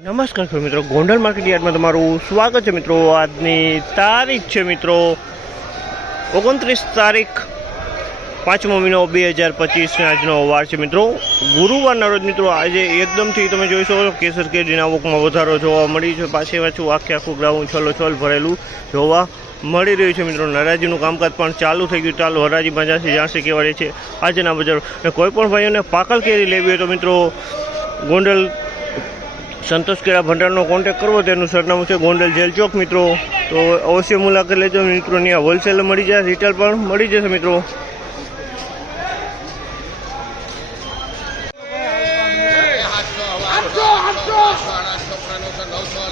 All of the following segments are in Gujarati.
નમસ્કાર ખેડૂત મિત્રો, ગોંડલ માર્કેટ યાર્ડમાં તમારું સ્વાગત છે મિત્રો. આજની તારીખ છે મિત્રો ઓગણત્રીસ તારીખ પાંચમો મહિનો બે હજાર પચીસને આજનો વાર છે મિત્રો. ગુરુવારના રોજ મિત્રો આજે એકદમથી તમે જોઈ શકો છો, કેસર કેરીના આવકમાં વધારો જોવા મળી છે. પાસે પાછું આખે આખું ગ્રાઉન્ડ છલો ભરેલું જોવા મળી રહ્યું છે મિત્રો. નરાજીનું કામકાજ પણ ચાલુ થઈ ગયું. ચાલુ હરાજી પંચ્યાસી જ્યાંસી કહેવાય છે. આજના બજારો. અને કોઈ પણ ભાઈઓને પાકલ કેરી લેવી હોય તો મિત્રો ગોંડલ સંતોષ કેળા ભંડારનો કોન્ટેક કરવો તેનું સરનામું છે ગોંડલ જેલ ચોક, મિત્રો. તો અવશ્ય મુલાકાત લેજો મિત્રો ત્યાં હોલસેલ મળી જાય રિટેલ પણ મળી જશે, મિત્રો. નવસો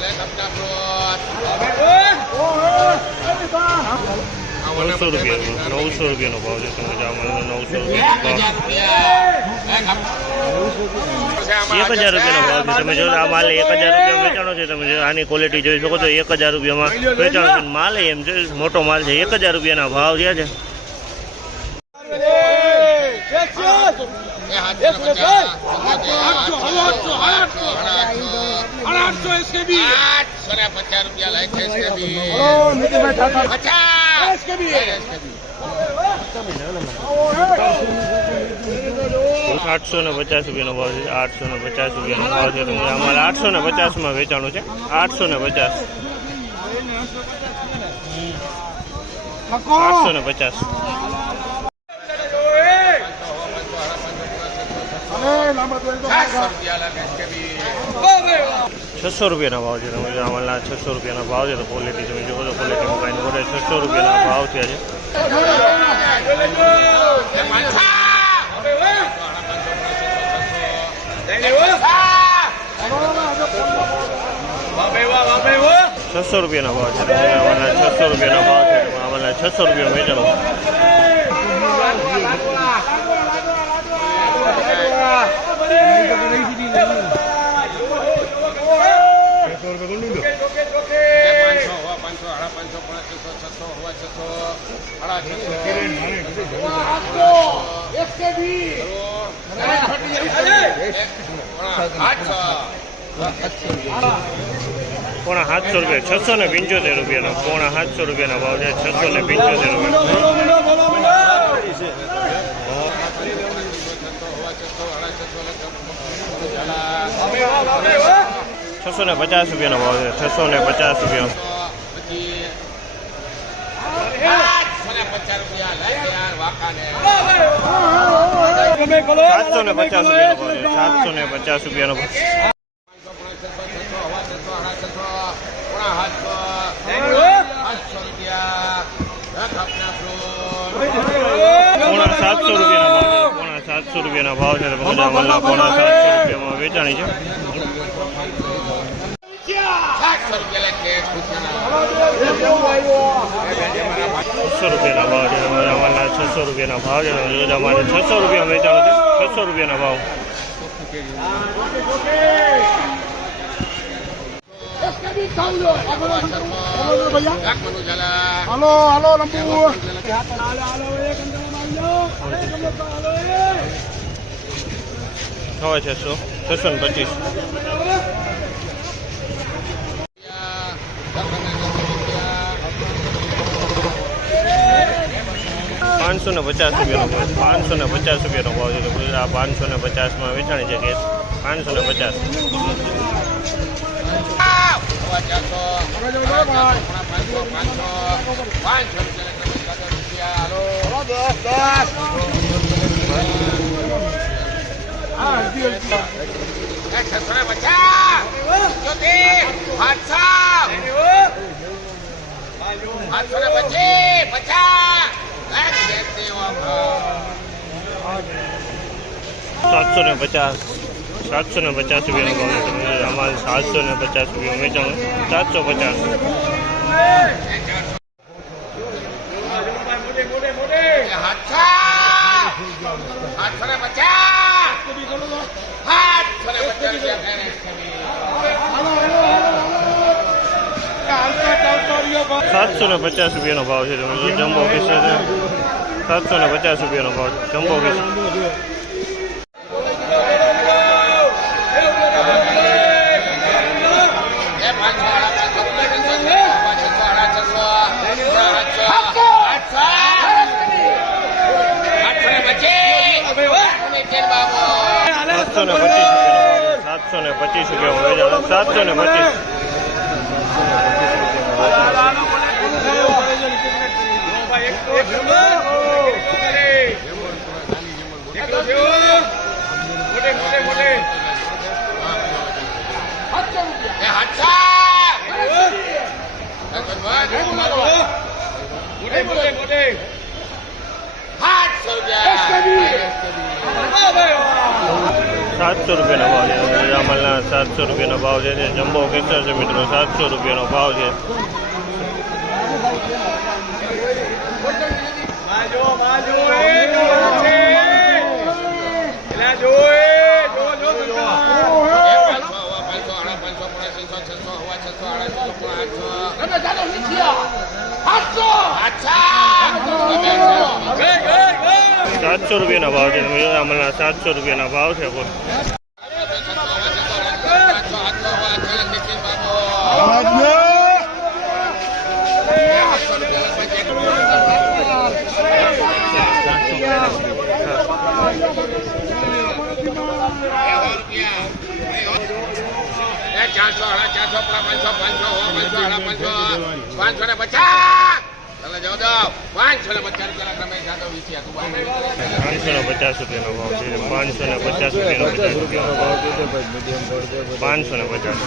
રૂપિયા નવસો રૂપિયાનો નવસો રૂપિયાનો ભાવ છે તમને જામવાનો નવસો એક હજાર રૂપિયાનો ભાવ છે તમે જો આ માલ એક હજાર રૂપિયા વેચાણો છે તમે આની ક્વોલિટી જોઈ શકો છો એક હજાર રૂપિયામાં વેચાણો છે માલ એમ છે મોટો માલ છે એક હજાર રૂપિયાના ભાવ છે છે પચાસ રૂપિયા લાગે છે પચાસ ओ नीचे बैठा था પચાસ इसके भी SKB. આઠસો ને પચાસ રૂપિયાનો ભાવ છે આઠસો ને પચાસ રૂપિયાનો ભાવ છે તમે અમારે આઠસો ને પચાસમાં વેચાણું છે આઠસો ને પચાસ આઠસો ને પચાસ છસો રૂપિયાના ભાવ છે તમે અમારા છસો રૂપિયાના ભાવ છે, તો ક્વોલિટી તમે જોવો તો ક્વોલિટી મુકાઈને બોલે છસો રૂપિયાના ભાવ થયા છે. છસો રૂપિયાના ભાવ છે છસો રૂપિયાના ભાવ છે અમારા છસો રૂપિયા વેચાણો પાંચસો હવા પાંચસો સાડા પાંચસો પોણા છસો છસો હવા પોણા સાતસો રૂપિયા, છસો ને પંચોતેર રૂપિયાનો, પોણા સાતસો રૂપિયાના ભાવ છે, છસો ને પંચોતેર રૂપિયા. છસો ને પચાસ રૂપિયાનો ભાવ છે, છસો ને પચાસ રૂપિયા. સાતસો ને પચાસ રૂપિયા સાતસો ને પચાસ રૂપિયાનો પોણા સાતસો રૂપિયાના ભાવ સાતસો રૂપિયાના ભાવ છે પોણા સાતસો રૂપિયામાં વેચાણી છે. છસો રૂપિયાના ભાવ છે રવાના છસો રૂપિયાના ભાવ છે રોજા માટે છસો રૂપિયા વેચાણો છે છસો રૂપિયાના ભાવ. હલો હલો રમુ હવે છસો છસો ને પચીસ. પાંચસો ને પચાસ રૂપિયાનો ભાવ પાંચસો ને પચાસ રૂપિયાનો ભાવ છે તો આ પાંચસો? ને પચાસમાં વેચાણી છે કે પાંચસો ને પચાસ. સાતસો ને પચાસ. સાતસો ને પચાસ રૂપિયાનો ભાવ છે તમે અમારે સાતસો ને પચાસ રૂપિયા વેચાણ સાતસો પચાસ સાતસો ને પચાસ રૂપિયાનો ભાવ છે તમે જો જમ્બો પીસ છે સાતસો ને પચાસ રૂપિયાનો ભાવ છે જમ્બો પીસ ને પચીસ રૂપિયાનો સાતસો ને પચીસ રૂપિયામાં વેચાણ સાતસો ને પચીસ હાચા એ કન્વર્ટ આઠસો રૂપિયા સાતસો રૂપિયાનો ભાવ છે. રામલના સાતસો રૂપિયાનો ભાવ છે. જમ્બો કેસર છે મિત્રો, સાતસો રૂપિયાનો ભાવ છે. પાંચસો સાતસો રૂપિયાના ભાવ છે. અમલના સાતસો રૂપિયાના ભાવ છે બોલ. ચારસો પાંચસો પાંચસો પાંચસો પાંચસો ને પચાસ! પાંચસો ને પચાસ રૂપિયાનો ભાવ છે. પાંચસો ને પચાસ. રૂપિયાનો પચાસ રૂપિયાનો ભાવ છે પાંચસો ને પચાસ.